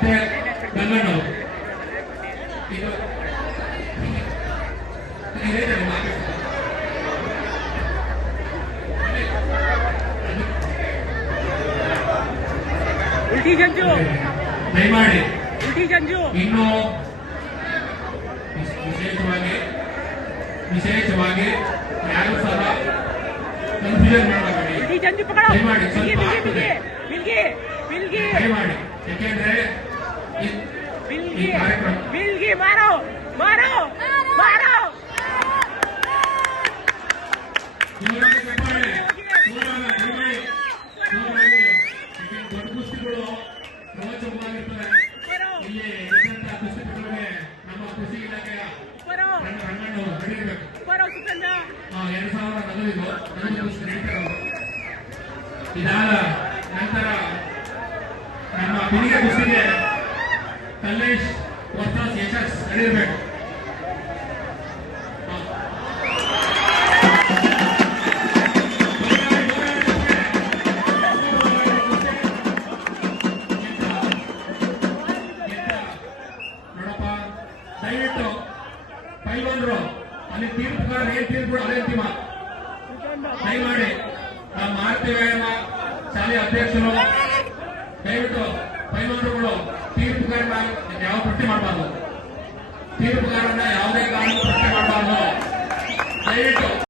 ಮತ್ತೆ ಗಂಗಣ್ಣವರು ಉಲ್ಟಿ ಜಂಜು ದಯಮಾಡಿ ಉಲ್ಟಿ ಜಂಜು ಇನ್ನು ವಿಶೇಷವಾಗಿ ಯಾರು ಸಹ ಕನ್ಫ್ಯೂಷನ್ ಮಾಡಬೇಡಿ. ಉಲ್ಟಿ ಜಂಜು ಪಕಡ ದಯಮಾಡಿ ಸ್ವಲ್ಪ ಮಿಲ್ಗಿ ದಯಮಾಡಿ, ಯಾಕೆಂದ್ರೆ ಈ ಕಾರ್ಯಕ್ರಮ ಮಿಲ್ಗಿ ಮಾರೋ ಮಾರೋ ಮಾರೋ ದೊಡ್ಡ ಕುಸ್ತಿಗಳು ರೋಚಕವಾಗಿರ್ತವೆ. ಇಲ್ಲಿ ಇದ್ದಂತಹ ಕುಸ್ತಿಗಳಿಗೆ ನಮ್ಮ ಕೃಷಿ ಇಲಾಖೆಯ ರಂಗಣ್ಣವರು ನಡೀಬೇಕು. 2000 ನಗದು ಕುಸ್ತಿ ನಡೀತಾರೆ. ಇದಾದ ನಂತರ ನಮ್ಮ ಬಿಳಿಗೆ ಕುಸ್ತಿಗೆ ಕಲ್ಲೇಶ್ ವರ್ಸಸ್ ಯಶಸ್ ನಡೀಬೇಕು. ದಯವಿಟ್ಟು ಪೈಲ್ವಾನರು ಅಲ್ಲಿ ತೀರ್ಪುಗಾರ ಏನ್ ತೀರ್ಪು ಅದೇ ಅಂತಿಮ. ದಯಮಾಡಿ ನಮ್ಮ ಮಾರುತಿ ವ್ಯಾಯಾಮ ಶಾಲೆಯ ಅಧ್ಯಕ್ಷರು ದಯವಿಟ್ಟು ಪೈಲ್ವಾನರುಗಳು ತೀರ್ಪುಗಾರನ ಯಾವ ಪ್ರಶ್ನೆ ಮಾಡಬಾರ್ದು, ತೀರ್ಪುಗಾರನ ಯಾವುದೇ ಕಾರಣಕ್ಕೂ ಪ್ರಶ್ನೆ ಮಾಡಬಾರ್ದು. ದಯವಿಟ್ಟು